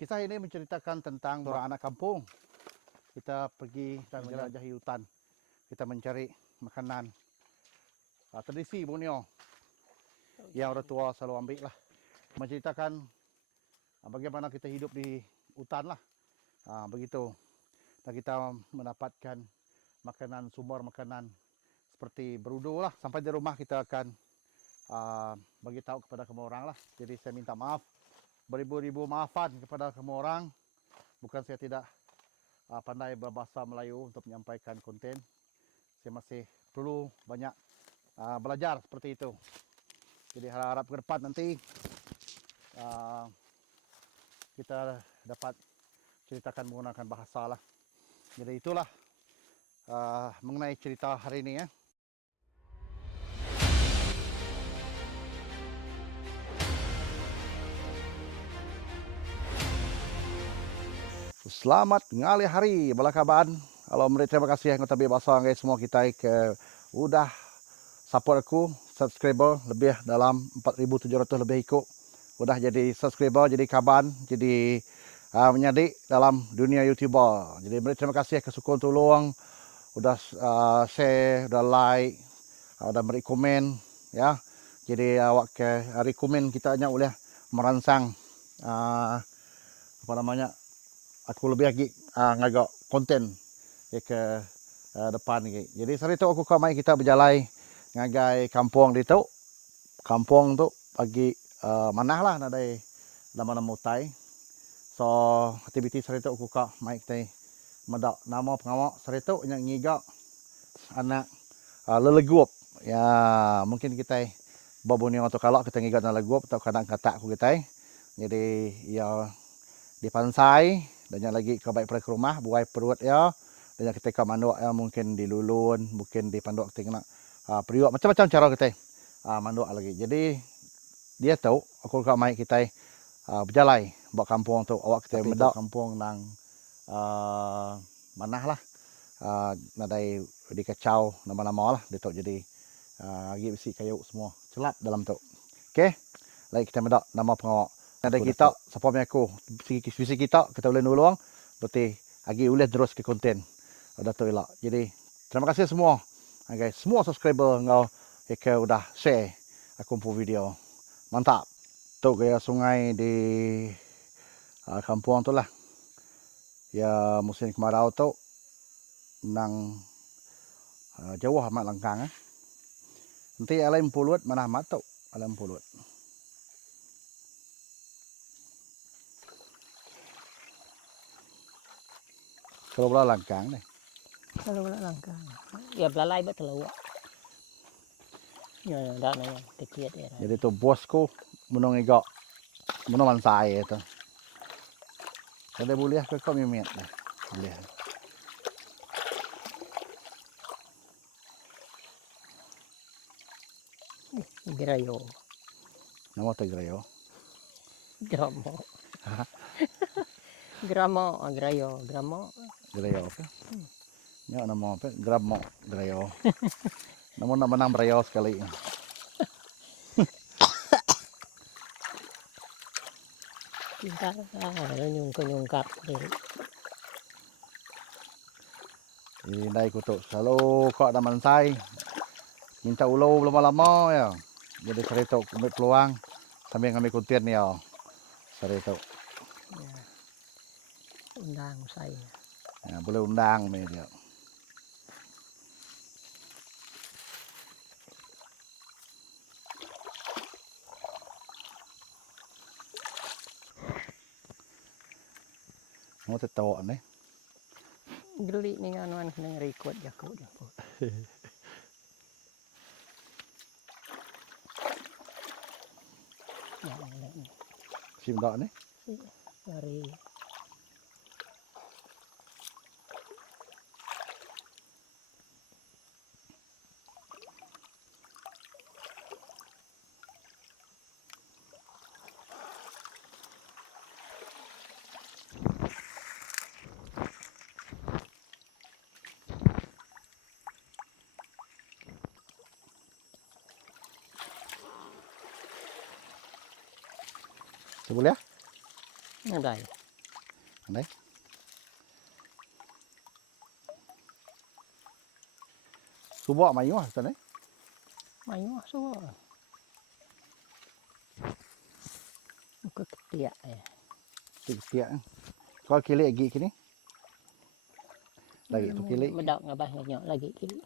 Kisah ini menceritakan tentang seorang anak kampung. Kita pergi dan menjelajahi hutan. Kita mencari makanan tradisi Borneo yang orang tua selalu ambil lah. Menceritakan bagaimana kita hidup di hutan lah. Begitu. Dan kita mendapatkan makanan, sumber makanan seperti berudu lah. Sampai di rumah kita akan bagi tahu kepada kamu orang lah. Jadi saya minta maaf, beribu-ribu maafan kepada kamu orang. Bukan saya tidak pandai berbahasa Melayu untuk menyampaikan konten. Saya masih perlu banyak belajar seperti itu. Jadi harap ke depan nanti kita dapat ceritakan menggunakan bahasa lah. Jadi itulah mengenai cerita hari ini ya. Selamat ngali hari balakaban. Halo meri, terima kasih yang tapi bahasa guys semua kita ke udah support aku subscriber lebih dalam 4.700 lebih ikut. Udah jadi subscriber, jadi kaban, jadi menyadik dalam dunia YouTuber. Jadi meri, terima kasih kesukun tolong udah share, udah like, udah beri komen ya. Jadi awak ke rekomen kita hanya boleh merangsang apa namanya, aku lebih lagi ngagak konten ya ke depan lagi. Jadi hari tu aku kamai kita berjalan ngagai kampung di tu. Kampung tu pagi manah lah nadai nama mutai. So aktiviti hari tu aku mai kita medak nama pengawak hari tu yang ngigak anak lelegup. Ya mungkin kita babuni atau kalau kita ngigak na legup atau kadang kata aku kita. Jadi ya di pansai dan yang lagi ke baik ke rumah buai perut ya, dan yang ketika manduk ya mungkin di lulun, mungkin di panduk kita kena periuk macam-macam cara kita manduk lagi. Jadi dia tahu aku kau mai kita berjalan buat kampung tu awak kita medak kampung nang manah lah nadai di kacau nama-nama lah dia tahu. Jadi lagi besi kayu semua celap dalam tu. Okey, lagi kita medak nama pengawak. Ada kita support aku visi kita boleh nolong berarti lagi boleh terus ke konten ada tu elak. Jadi terima kasih semua guys, semua subscriber ngau ke udah share aku pun video mantap tu gaya sungai di kampung tu lah ya. Musim kemarau tu nang jauh amat langkang nanti alam pulut mana amat tu alam pulut. Kalau bola langkang nih. Kalau bola langkang. Ya belalai betul awak. Ya dak na kecil ya. Jadi tu bosku menong igak menong mansai itu. Kalau boleh ke kau mimet dah. Boleh. Gerayo. Nama tu gerayo. Gramo. Gramo, gerayo, gramo. Gerayo apa? Ya nama apa? Gramo, gerayo. Namun nak menang gerayo sekali. Kita nyungkap ni. Jadi dai kutuk selalu kau ada mansai. Minta ulau lama-lama ya. Jadi seritok ambil peluang sambil ngambil konten ya. Seritok. Ya. Undang saya. Ya, boleh undang ni dia. Mau tahu ni. Geli ni anuan kena record jaku. Ya ni. Si benda ni. Dari Boleh? Nadai. Đấy. Su bọ mày quá tao đấy. Mày quá số. Cái tiệt này. Titik kau kili lagi kini. Lagi tu kili. Medok ngabah nhỏ lagi kili.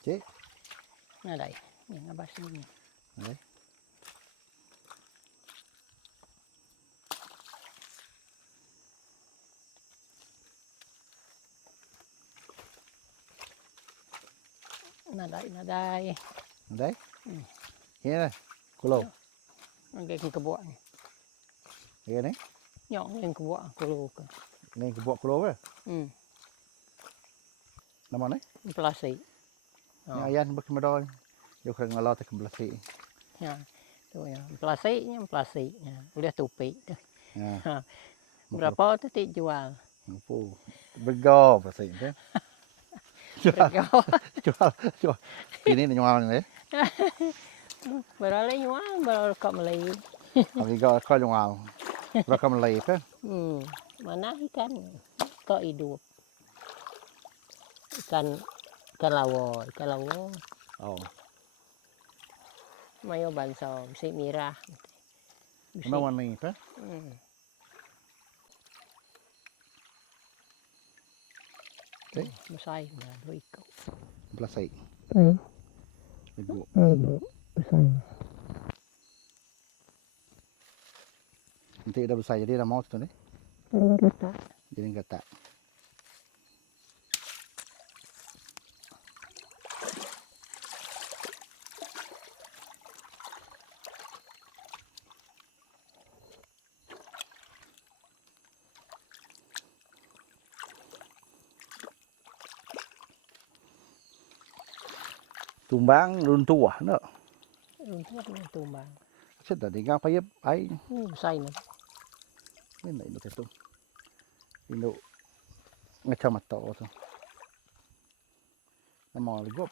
Cik. Nah đây, yang ngabah sini. Đấy. Nah đây. Đấy. Ini này. Kulo. Cái kebok ni. Ini nih. Nhọn lên kebok kulo ke. Ini kebok kulo ke? Nama nih? Plastik. Yang ayah berkemedol. Yo kena ngalau tak kembali. Ya. Tu ya. Plastiknya plastiknya. Udah tupi. Ya. Berapa tu jual? Mampu. Bergau pasal itu. Jual. Ini nyual ni. Beralih jual, beralih kau Melayu. Lagi kau nyual. Berapa Melayu kan? Mana ikan? Kau hidup. Ikan lawo. Oh. Mayo bansom, si mirah. Mana warna ini kan? Okay. Masay na ikaw. Plastik. Ibu. Masay. Nanti dah besar jadi dah mau tu ni. Kata. Jadi kata. Tumbang runtuh no. Runtuh na tumbang. Sudah di ngapa ya ai. Masay na. Ini itu tu. Indo ngecam atau tu. Nama legop.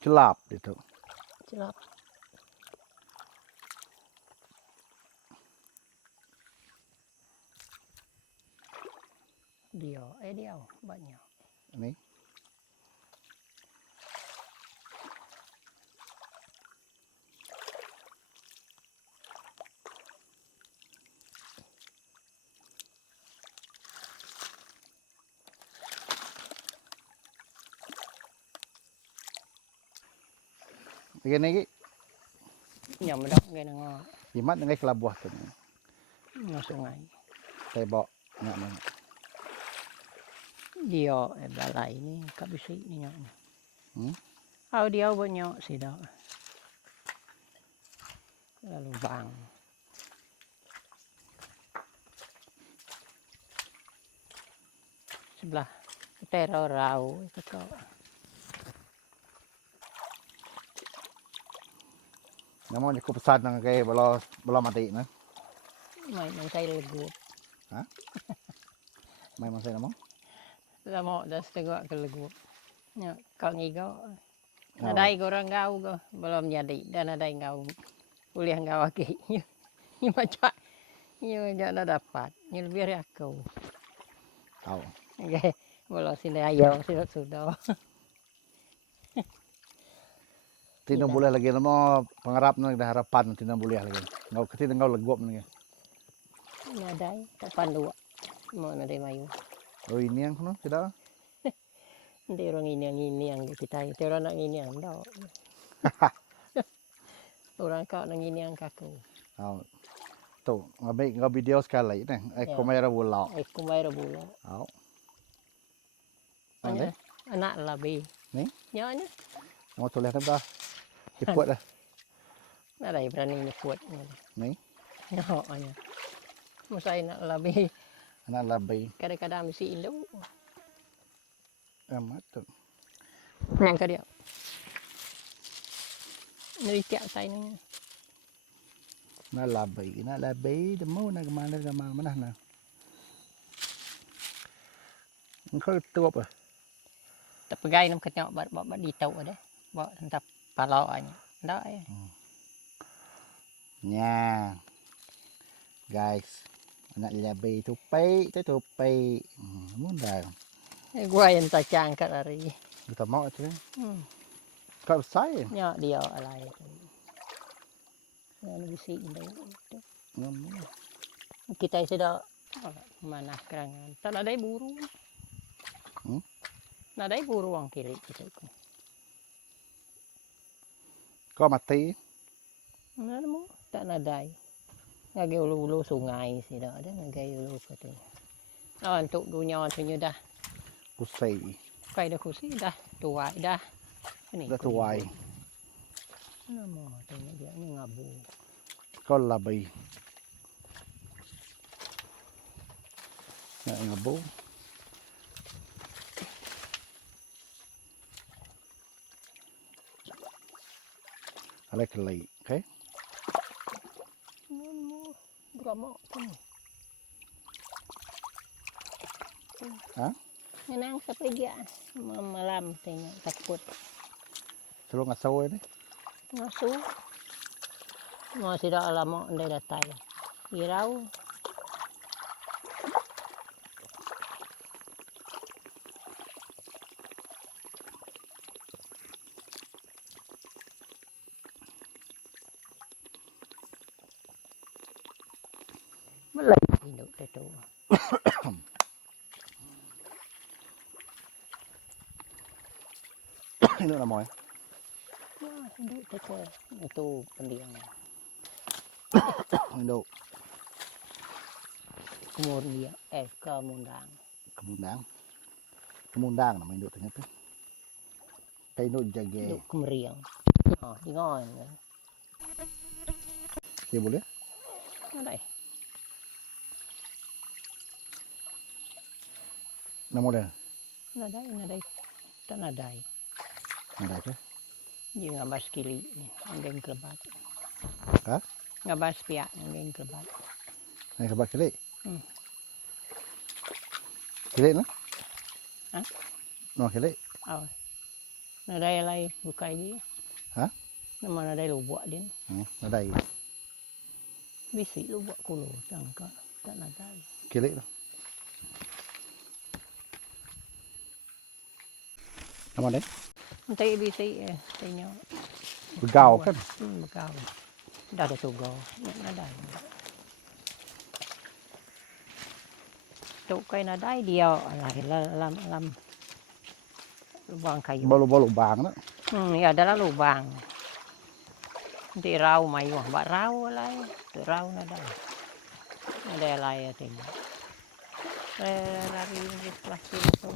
Celap itu. Celap. Dia banyak. Ini. Begini lagi. Yang medok gini ngok. Imat dengan kelabuah tu. Ngok sungai. Saya bawa nak mana. Dia balai ni kabisi ni nyok. Dia banyak sidak. Lalu bang. Sebelah teror rau itu kau. Namanya aku pesan dengan kayak belum mati nah. Main saya legu. Hah? Main saya nama? Lama dah setengah ke legu. Ya, kau ngigau. Nadai orang gau go belum jadi dan nadai gau. Kuliah gau lagi. Ni macam ni jangan dapat. Ni lebih aku. Tahu. Okay. Belum sini ayo sudah. Tidak boleh lagi nama pengharap nak dah harapan tidak boleh lagi. Ngau ketika ngau legop ni. Nadai tak pandu. Mau nadai mayu. Oh ini yang kono tidak? Nanti orang ini yang kita itu orang nak ini yang dah. Orang kau nak ini yang kaku. Oh. Tu, ngau video sekali ni. Aku mai rabulau. Aku mai rabulau. Oh. Anak lebih. Ni? Nyonya. Mau tulis apa? Ceput dah. Ada yang berani nyebut. Ni, Nyoknya. Masa nak lebih anak labai. kadang-kadang mesti induk. Amat tu. Yang ke dia. Neritiak saya ni. Nak labai. Demu nak ke mana nak. Engkau tu apa? Terpegai nam kenyok bat di tau ada. Bat entah palau anya. Ndak ya. Nha. Guys. Anak labai tupai. Mudah. Gua yang tak cangkat hari. Kita mau tu. Kau besar. Nyok dia alai. Yang bisi induk. Kita sudah mana kerangan. Tak ada burung. Ada burung kiri kita. Kau mati. Mana mo? Tak nadai. Ngagi ulu-ulu sungai sih dah ada ngagi ulu kata. Oh, untuk dunia tu dah. Pusai. Kai dah kursi dah tua dah. Ini. Dah tuai. Nama tanya dia ni ngabu. Kau labai. Nak ngabu. Alai kelai. Okay. Nama berapa tu? Ha? Nenang sampai dia malam tanya takut. Selalu ngasau ni. Ngasu. Masih dah lama ndai datai. Irau. Belai induk tu. Ini nak mau. Wah, induk tu. Itu pendiang. Induk. Kemudian kemundang. Kemundang nama induk ternyata. Kayak induk jaga. Induk kemeriang. Oh, ingon. Dia boleh? Nadai. Nama dia. Nadai. Tak nadai. Ada ke? Dia ngabas kili ni, anggeng kelebat. Ha? Ngabas piak anggeng kelebat. Ni kebak kelik. Hmm. Kelik nah? Ha? No kelik. Oh. Nadai lai bukai dia. Ha? Nama nadai lu buat dia. Nadai. Bisi lu buat kulo tangka. Tak nadai. Kelik lah. Nama dia? Nanti bisi tanya. Begau kan? Begau. Dah ada tugo. Nadai. Tuk kai nadai dia lai lam lubang kayu. Balu-balu bang nak. Ya adalah lubang. Di rau mai wah bak rau lai. Tu rau nadai. Ada lai tengok. Lari di plastik tu.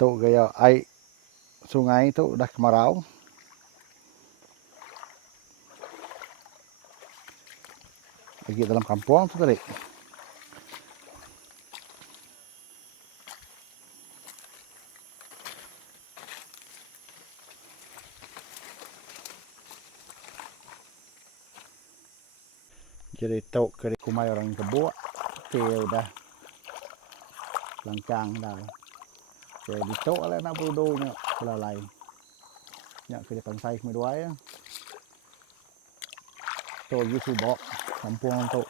Tu gaya air sungai tu dah kemarau. Lagi dalam kampung tu tadi. Jadi tu ke kumai orang kebuat. Teo dah langkang dah. Jadi tu lah nak berudunya pelalai. Nyak ke depan saya kedua ya. Tu Yusubok kampung tu.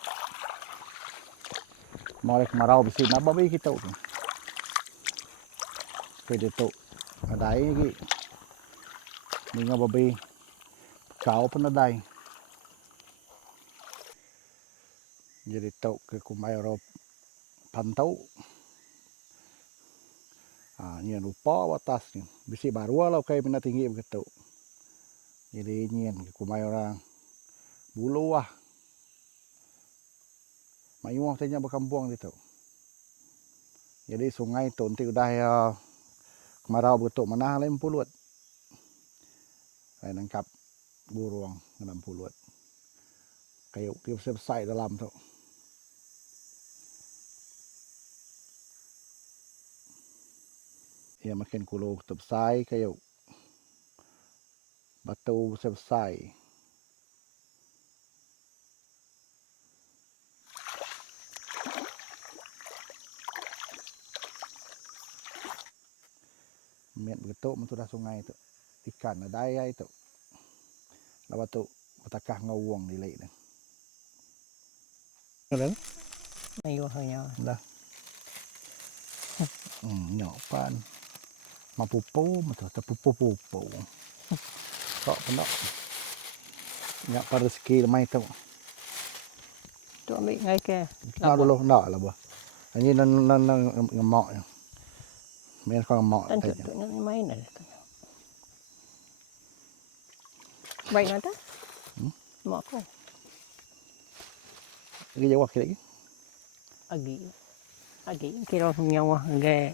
Mau kemarau besi nak babi kita tu. Ke tu ada lagi. Ni babi kau pun ada. Jadi tu ke kumai orang pantau. Ni lupa atas ni. Besi baru lah kayak benda tinggi begitu. Jadi nyin kumai orang bulu ah. Mayuh tanya berkampung gitu. Jadi sungai tu nanti udah ya kemarau betul mana lain pulut. Saya nangkap burung dalam pulut. Kayak besar dalam tu. Ya makin kulo besar kayak batu besar. Met begitu sudah sungai itu. Ikan ada ya itu. Lepas tu petakah ngawang di lek ni. Dah. Mayuh nya. Dah. Nyopan. Mapupu, betul pupu. Kok penak. Nyak pada rezeki mai tu. Tu ambil ngai ke. Nak dulu nak lah bah. Ini nan ngemak. Main kau ngemak Tan tanya. tu main dah. Baik nata. Mak ko. Lagi jawab lagi. Agi kira nyawa ngai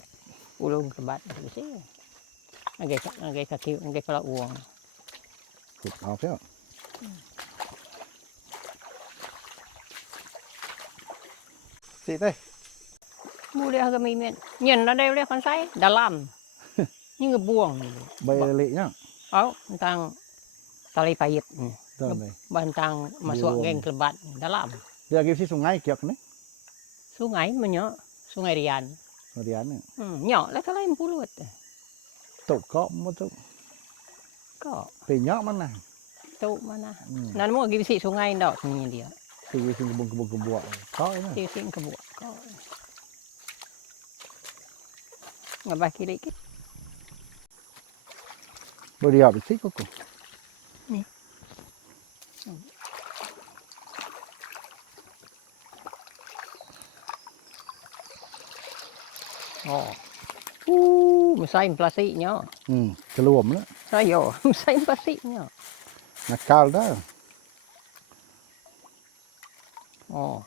ulung kebat besi. Ngai kaki ngai kala uang. Apa ya? Si teh. Mulia kami men. Nyen ada boleh kan saya dalam. Ni ngebuang. Bayar leknya. Oh, tentang tali payet. Dah ni. Bantang masuk geng kelebat dalam. Dia lagi si sungai kiak ni. Sungai menyo, Sungai Rian. Rian ni. Nyok lah kalau yang pulut. Tu kok mu tu. Kok Penyak mana? tu mana? Nan mau pergi bisi sungai ndak ni dia. Si kebun-kebun. Kok ni. Sing kebuat kok. Ngabah kiri ke. Boleh habis si kok. Ni. Oh. Mesain plastiknya. Keluam lah. Saya mesain plastiknya. Nakal dah. Oh.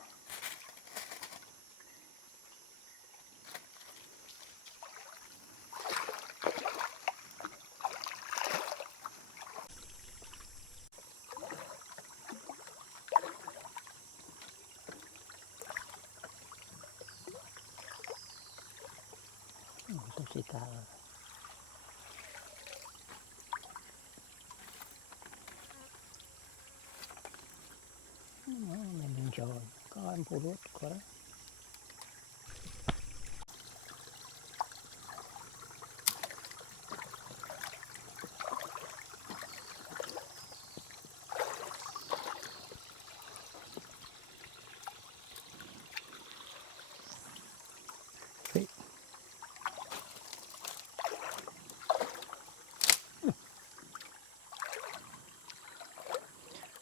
Itu cikal. Mình tròn có em phụ rút có đó.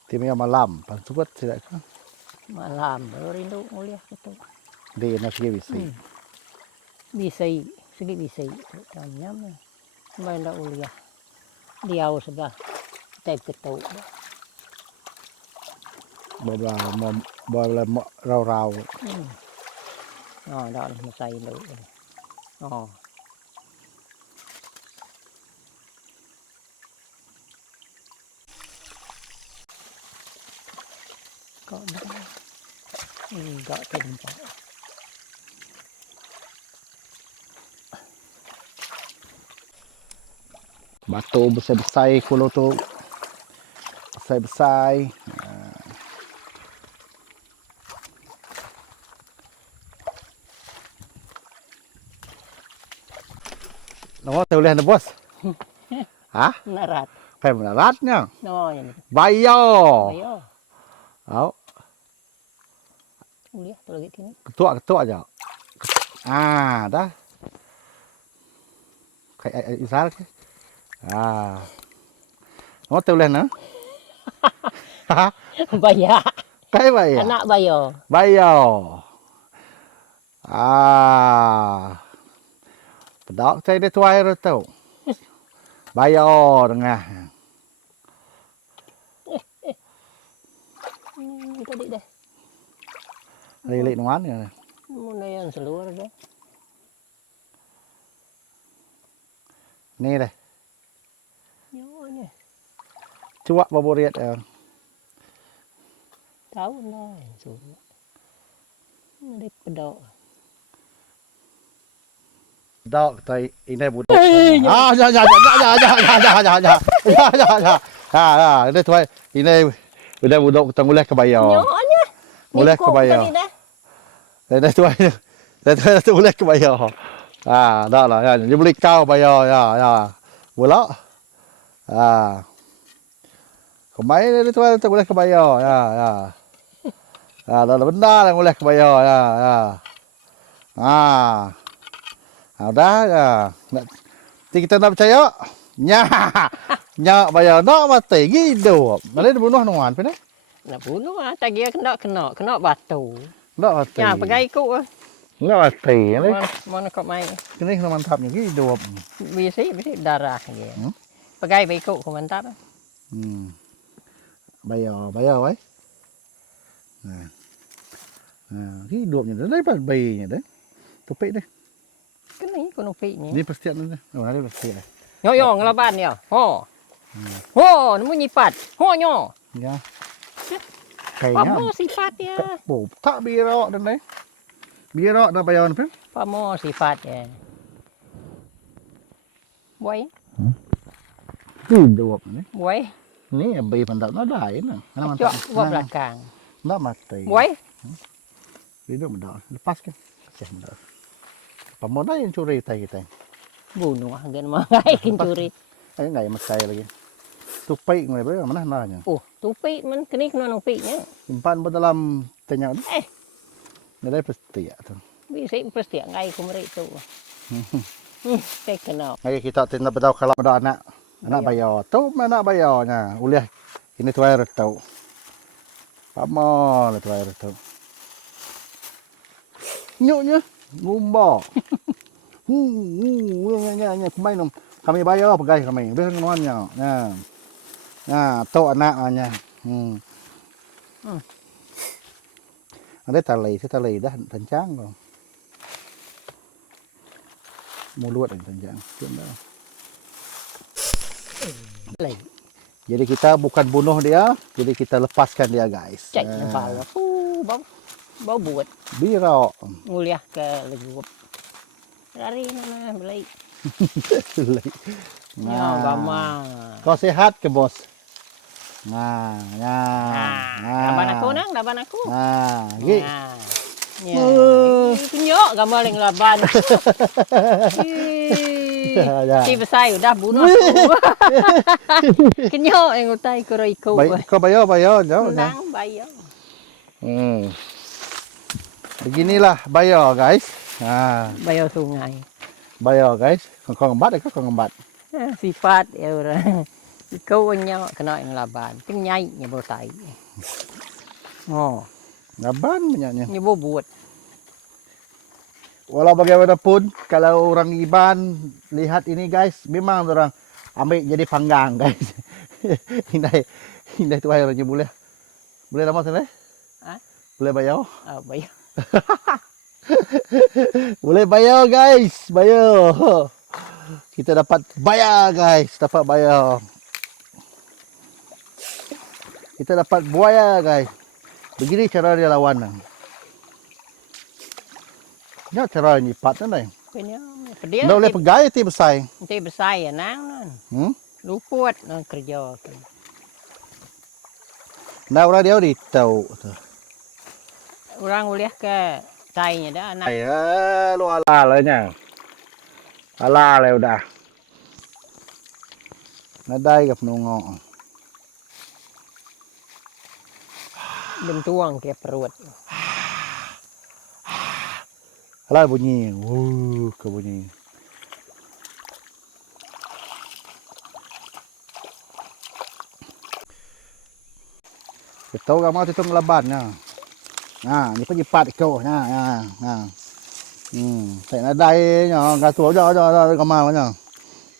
Tim yang malam, pasupet tidak kan? Malam baru rindu mulia gitu. Di nasi bisa. Bisa segi bisa tamnya mah. Main dah uliah. Dia sudah taip ketuk. Bola rau. Oh, dah masai lu. Oh. Kok dah. Enggak kencang. Batu besar-besar kulo tu. Besar-besar. Nama tu boleh bos. Hah? Narat. Kayak menaratnya. No, ini. Bayo. Ayo. Au. Uliah tu lagi kini. Ketua aja. Dah. Kayak isar ke. Nama tu boleh na? Baya. Kayak bayo. Anak bayo. Bayo. Pedok saya dia tuai tu. Bayo tengah. jadi deh. Lilik nuan ya. Mun yang seluruh deh. Ni deh. Nyonya. Cuak baboriat ya. Tahu lah. Suruh. Ini pedok. Dok tai ini budok. Ah ya. Ini tuai ini udah budok tang uleh kebayar. Nyonya. Uleh kebayar. Ini tuai. Ini uleh kebayar. Ah, dah lah ya. Dia beli kau bayar ya. Bola. Ah. Kemain ini tuai tak boleh kebayar ya. Ah, dah benar yang boleh kebayar ya. Ah. Dah ya. Kita nak percaya. Nya bayar nak mati gitu. Mana dia bunuh nuan pe ni? Nak bunuh ah, tak kira kena batu. Nak mati. Ya, pegai ikut ah. Nak mati ni. Mana kau main? Kini kena mantapnya gitu. Bisi darah dia. Pegai ikut kau mantap. Bayar wai. Nah. Hidupnya dah dapat bayinya dah. Topik dah. Kena ikut nopiknya. Ni pasti ada dah. Oh, ada pasti dah. Yo ngelaban ya. Ho, nemu nyipat. Ho nyo. Ya. Pamo sifat ya. Oh, tak biar dan ni. Biar dah bayar apa? Pamo sifat ya. Boy. Hidup ni. Boy. Ni bayi pandap nak dah ini. Mana Cok mantap. buat belakang. Nak mati. Boy. Hidup mendak. Lepas kan. Cek mendak. Pemuda yang curi tai kita. Bunuh gan mangai kincuri. Ay ngai masai lagi. Tupai ngai ber mana nanya. Oh, tupi man kini kena nopiknya. Simpan ber dalam tenyak ni. Ngai pasti ya tu. Bisa pasti ngai kumari tu. Kena. Ngai kita tindak bedau kalau ada anak. Anak bayar. Tu mana bayarnya. Uliah ini tu air tau. Pamol tu air tau. Nyuknya ngumba. Nya kumai nom. Kami bayar pegai kami. Biar nuannya. Nah, tu anaknya. Ada tali dah tencang kau. Mulut yang tencang. Jadi kita bukan bunuh dia, jadi kita lepaskan dia guys. Cek bau. Bau buat. Biro. Nguliah ke legup. Lari mana beli. Ya, gama. Kau sehat ke bos? Nah. Daban aku nang, daban aku. Nah, gi. Ya. Tunjuk gambar yang laban. Si besar udah bunuh aku. Kenyok yang utai kuro Kau bayar jauh. Nang bayar. Beginilah bayar guys. Bayar sungai. Bayar guys. Kau ngembat ke kau ngembat? Sifat ya orang. Kau nya kena yang laban. Ting nyai nya botai. Oh, Laban banyaknya. nya buat. Walau bagaimanapun kalau orang Iban lihat ini guys, memang orang ambil jadi panggang guys. Indai tu airnya boleh. Boleh lama sana? Boleh bayar? Bayar. Boleh bayar guys, bayar. Kita dapat bayar guys, dapat bayar. Kita dapat buaya guys. Begini cara dia lawan. Ya cara nyipat ni. Dia boleh pegai ti besar. Nanti besar ya nang. Luput nang kerja. Nah orang dia di tahu. Orang uliah ke tainya dah anak. Ya, lu ala lah nya. Ala lah udah. Nadai ke penunggu. Bentuang ke perut. Ala bunyi. Ke bunyi. Kita tahu kamu itu ngelabannya. Nah, ni penyipat kau. Nah. Tại nadai nya, gà tua cho kamu nya.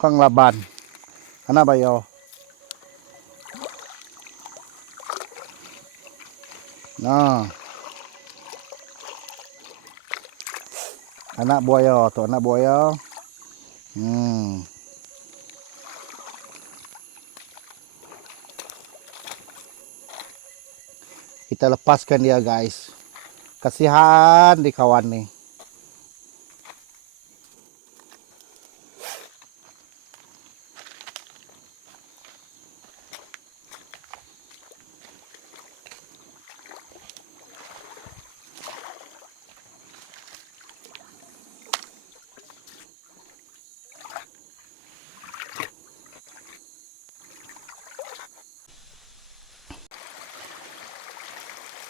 Kau ngelaban. Anak bayo. Nah. Anak buaya tu, anak buaya. Kita lepaskan dia guys. Kasihan di kawan nih.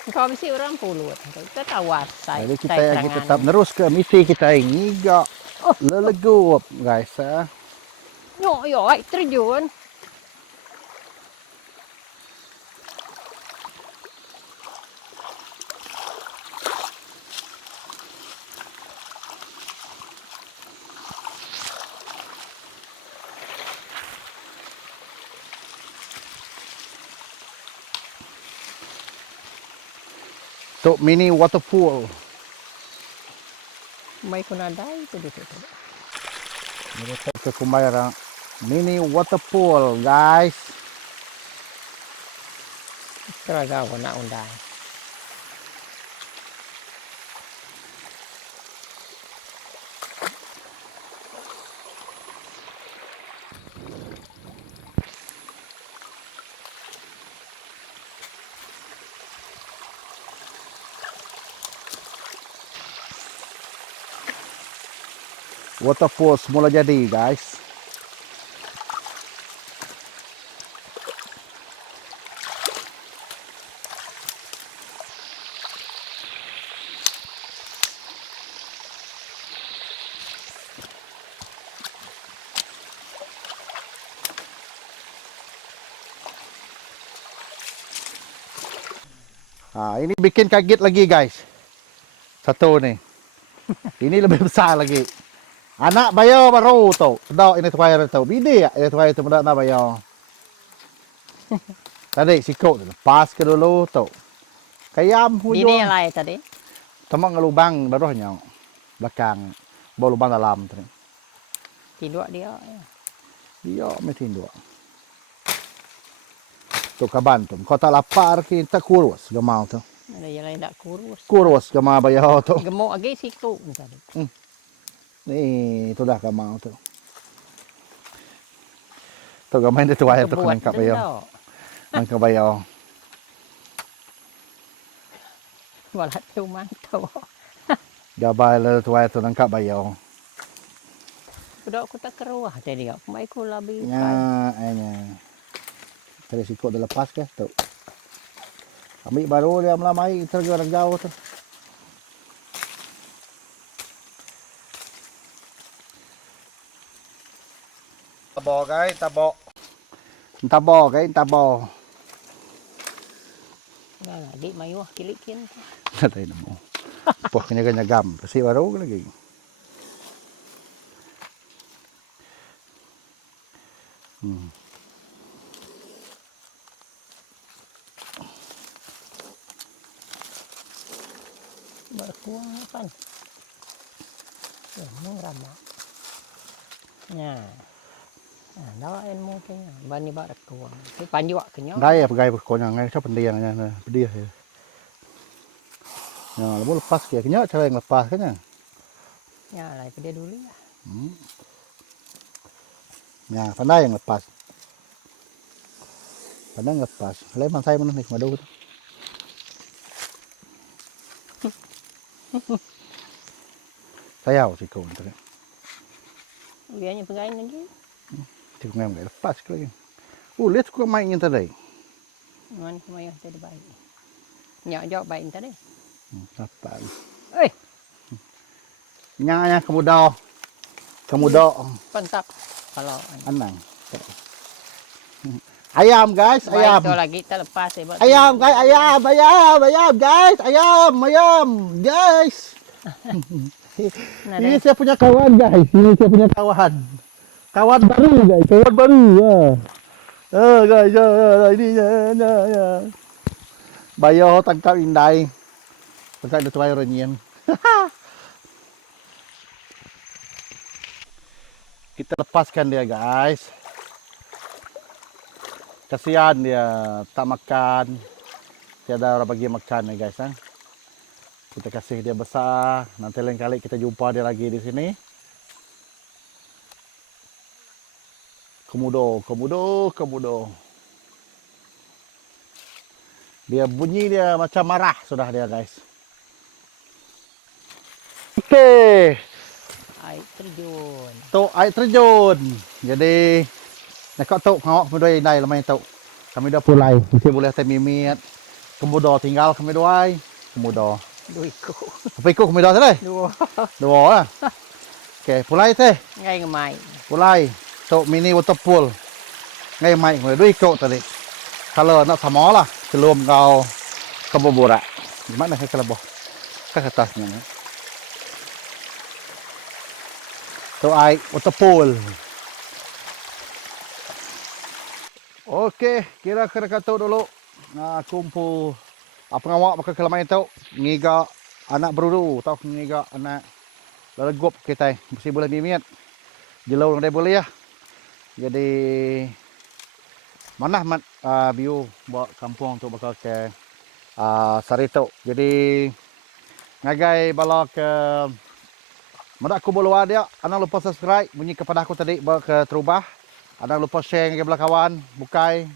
Kau mesti orang pulut. Kita tawar saya. Jadi kita lagi tetap terus ke misi kita ini gak lelegup guys. Yo, terjun. Tu mini waterfall. May kunadai itu di situ. Mereka ke Kumairang mini waterfall guys. Teragak nak undang. Waterfall semula jadi guys. Ini bikin kaget lagi guys. Satu nih. Ini lebih besar lagi. Anak bayo baru tu. Dak ini tuai tu. Bide ya ini tuai tu muda nak bayo. Tadi sikok tu lepas ke dulu tu. Kayam hujung. Ini lain tadi. Temak ngelubang baruhnya. Belakang. Bawa lubang dalam tu. Tidur dia. Dia mesti dua. Tu kaban tu. Kau tak lapar kita kurus gemau tu. Ada yang lain tak kurus. Kurus gemau bayo tu. Gemuk lagi sikok tadi. Ni tu dah kamau tu. Tu gamai dia tuai tu nangkap bayo. Nangkap bayo. Walat tu mantau. Gabai le tuai tu nangkap bayo. Sudah aku tak keruah tadi. Mai ku lebih. Ya, anya. Tadi sikok dah lepas ke tu. Ambil baru dia melamai terus orang jauh tu. Tabo guys, tabo. Tabo guys, tabo. Nah, di mayu kilikin. Natay na mo. Puh kanya gam. Kasi baru lagi. Berkuang kan. Ya, mau ramah. Ya. Nah, dawain mo kanya. Bani barat kuang. Ni panjwa kanya. Gaya pegay berkonya ngay sa pendiang nya pedih ya. Ya, lalu lepas ya kanya cara yang lepas kanya. Ya, lai dia dulu ya. Ya, pandai yang lepas. Pandai lepas. Leman saya mana nih madu tu. Saya sih kau tu. Biarnya pegain lagi. Cik ngam gak lepas lagi. Lihat kau main yang tadi. Man mayu tadi baik. Nyak jawab baik tadi. Apa? Eh, Nya kamu dah. Kamu dah. pentap kalau Anang. Ayam guys, ayam. Baik tu lagi kita lepas Ayam guys, ayam guys, ayam guys. Ini saya punya kawan guys, kawan baru guys, kawan baru ya. Guys, ini ya. Bayo tangkap indai. Tangkap itu air renyen. Kita lepaskan dia guys. Kasihan dia tak makan. Tiada orang bagi makan ya guys. Kita kasih dia besar. Nanti lain kali kita jumpa dia lagi di sini. Komodo, komodo, komodo. Dia bunyi dia macam marah sudah dia guys. Okey. Air terjun. Tu air terjun. Jadi nak tu ngawak kami dua indai lamai tu. Kami dah pulai. Mesti boleh tai mimit. Komodo tinggal kami dua. Komodo. 2 ekor. Apa ikut kami dua tadi? 2. Dua lah. Okey, pulai teh. Ngai ngemai. Pulai. Tu mini water pool. Ngai mai kami dua ikut tadi. Kalau nak sama lah. Sebelum kau keboborak. Gimana saya keleboh? Ke atasnya. Tu air water pool. Okey, kira kena kata dulu. Kumpul apa ngawak pakai kelamai tu. Ngiga anak berudu. Tahu ngiga anak lelegup kita. Mesti boleh mimit. Jelau yang dia boleh ya. Jadi mana mat view buat kampung tu bakal ke Sarito. Jadi ngagai bala ke Madak aku boleh dia, anda lupa subscribe, bunyi kepada aku tadi ke terubah. Anda lupa share dengan belah kawan, bukai,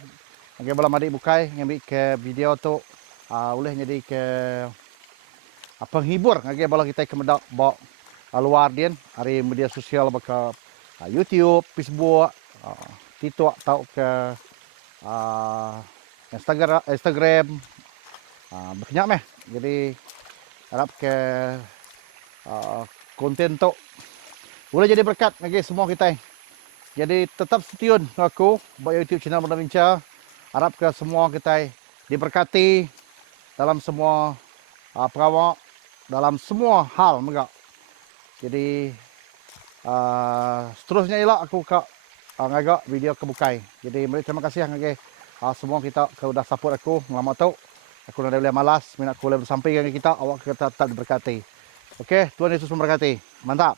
dengan belah madik bukai, ngambil ke video tu, boleh jadi ke penghibur, dengan belah kita ke medak bawa luar dia, hari media sosial bakal YouTube, Facebook, TikTok atau ke Instagram, banyak meh. Jadi harap ke konten tu boleh jadi berkat bagi semua kita. Jadi tetap stay tune aku buat YouTube channel Muda Bincang. Harap ke semua kita diberkati dalam semua perawak, dalam semua hal megak. Jadi seterusnya ialah aku ke ngagak video kebukai. Jadi terima kasih ngagak semua kita ke udah support aku lama tu. Aku dah boleh malas, minat aku boleh bersampai dengan kita, awak kita tetap diberkati. Okey, Tuhan Yesus memberkati. Mantap.